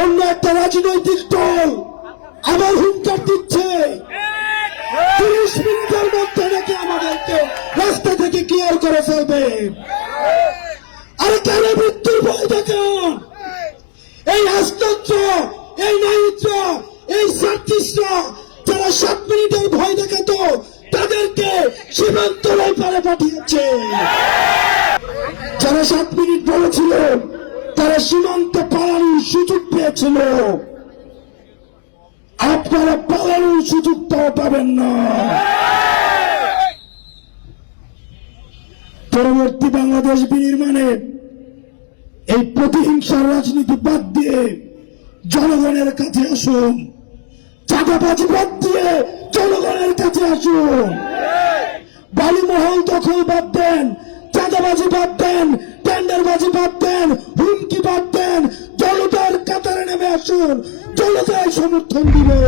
অন্য একটা রাজনৈতিক দল আবার হুঙ্কার দিচ্ছে 30 মিনিটের মধ্যে নাকি আমাদেরকে রাস্তা থেকে ক্লিয়ার করে ফেলবে। আর কেন মৃত্যুর ভয় দেখান? এই রাজতন্ত্র, এই নারীত্র, এই সার্টিস্টরা যারা 7 মিনিটের ভয় দেখাতো তাদেরকে সীমান্ত পারে পাঠিয়েছে। যারা 7 মিনিট বলেছিল তারা সীমান্ত পালানোর সুযোগ পেয়েছিল। আপনারা পালানোর সুযোগটাও পাবেন না। পরবর্তী বাংলাদেশ বিনির্মাণে এই প্রতিহিংসার রাজনীতি বাদ দিয়ে জনগণের কাছে আসুন, চাঁদাবাজি বাদ দিয়ে জনগণের কাছে আসুন। বালিমহল দখল বাদ দেন, চাঁদাবাজি বাদ দেন, টেন্ডারবাজি বাদ দেন, হুমকি বাদ দেন, জনতার কাতারে নেমে আসুন, জনতার সমর্থন দিবে।